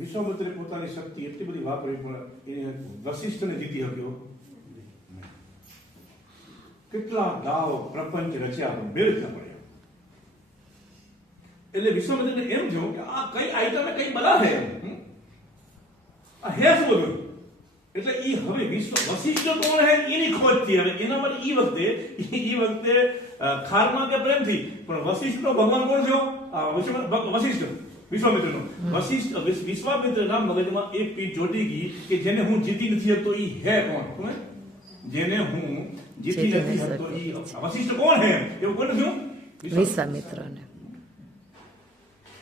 વિશ્વામિત્રે પોતાની શક્તિ એટલી બધી વાપરી પણ એને વશિષ્ઠને જીતી શક્યો. કેટલા દાવ પ્રપંચ રચ્યા પણ મેળ જ ન પડ્યો. એટલે વિશ્વામિત્રને એમ જોયું કે આ કઈ આઈટમ કઈ બલા હે, આ હે શું બધું. એટલે ઈ હવે વશિષ્ઠ કોણ હે એની ખોજ થી. હવે એના માટે ઈ વખતે ખારમાં કે પ્રેમથી પણ વશિષ્ઠ નો ભગવાન કોણ થયો? વશિષ્ઠ, વિશ્વામિત્રનો. વિશ્વામિત્રના મગજમાં એક પીઠ જોડી ગઈ કે જેને હું જીતી નથી શકતો ઈ હે કોણ? જેને હું જીતી નથી શકતો ઈ વશિષ્ઠ કોણ હે એવું કોણ થયું? વિશ્વામિત્રને.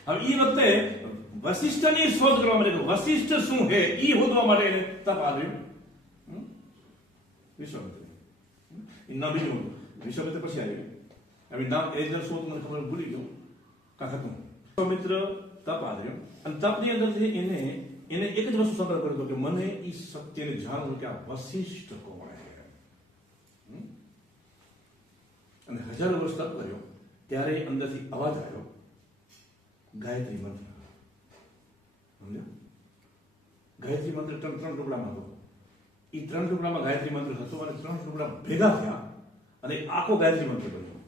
હવે ઈ વખતે વશિષ્ઠની શોધ કરવા માટે વશિષ્ઠ શું હે ઈ શોધવા માટે એને તપ આવ્યું વિશ્વામિત્ર. નામ બીજું વિશ્વામિત્ર પછી આવ્યું. હવે નામ એ જ શોધ મને ખબર ભૂલી ગયો કાં હતું. વિશ્વામિત્ર તપ આવ્યો અને તપની અંદરથી એને એક જ વસ્તુ સંગ્રહ કર્યો કે મને ઈ સત્યને જાણવું કે આ વશિષ્ઠ કોણ હે. અને હજારો વર્ષ તપ કર્યો ત્યારે અંદરથી અવાજ આવ્યો ગાયત્રી મંત્ર. ગાયત્રી મંત્ર ત્રણ ટુકડામાં હતો. એ ત્રણ ટુકડામાં ગાયત્રી મંત્ર હતો અને ત્રણ ટુકડા ભેગા થયા અને આખો ગાયત્રી મંત્ર બન્યો.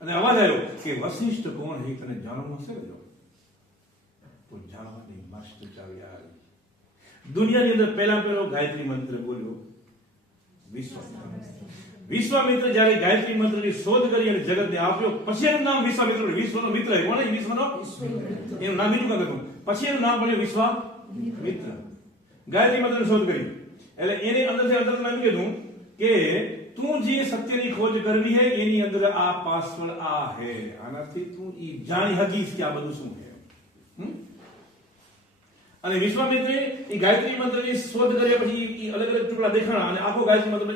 અને અવાજ આવ્યો કે વશિષ્ઠ કોણ એ તને જાણવું હશે ને? તો જાણવાની મસ્ત ચાવી આવી. દુનિયાની અંદર પહેલો ગાયત્રી મંત્ર બોલ્યો વિશ્વામિત્ર જયારે ગાયત્રી મંત્રની શોધ કરી અને જગતને આપ્યો પછી એનું નામ વિશ્વામિત્ર. વિશ્વનો મિત્ર કોણ? વિશ્વનો એનું નામ બીજું કાંઈ હતું. પછી એનું નામ પડ્યું વિશ્વામિત્ર. ગાયત્રી મંત્રની શોધ કરી એટલે એને અંદરથી એમ કીધું કે તું જે સત્યની ખોજ કરવી હે એની અંદર આ પાસવર્ડ આ હે. આનાથી તું ઈ જાણી હકીશ કે આ બધું શું છે. અને વિશ્વામિત્રે એ ગાયત્રી મંત્રની શોધ કર્યા પછી અલગ અલગ ટુકડા દેખાણા અને આખો ગાયત્રી મંત્ર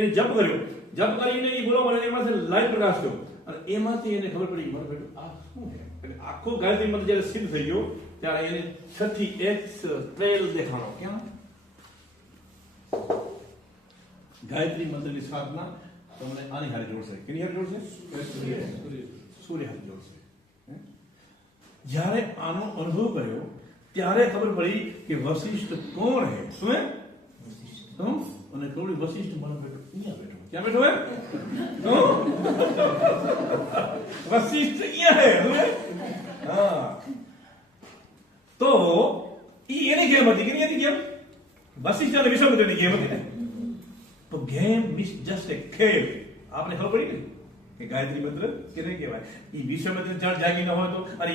એને જપ કર્યો. જપ કરીને એ બોલવા મળે એમાંથી લાઈટ પ્રકાશ થયો અને એમાંથી એને ખબર પડી મને બેઠું આ શું છે. એટલે આખો ગાયત્રી મંત્ર જ્યારે સિદ્ધ થઈ ગયો ત્યારે એને છઠ્ઠી એક ટ્રેલ દેખાણો. ક્યાં? ગાયત્રી મંત્રની સાધના તમને આની હારે જોડશે. કેની હારે જોડશે? સૂર્ય હારે જોડશે. જ્યારે આનો અનુભવ કર્યો ત્યારે ખબર પડી કે વશિષ્ઠ કોણ હે. શું હે? અને થોડી વશિષ્ઠ મને બેઠો અહીંયા બેઠો. ક્યાં બેઠો હે? વશિષ્ઠ અહીંયા હે. હા, તો ઈ એની ગેમ હતી કે નહીં? ગેમ વશિષ્ઠ અને વિશ્વામિત્રની ગેમ હતી ને. તો ગેમ મીન્સ જસ્ટ એ ખેલ. આપણે ખબર પડી કે ગાયત્રી મંત્ર કેને કહેવાય. ઈ વિશ્વામિત્ર જાગી ન હોય તો અને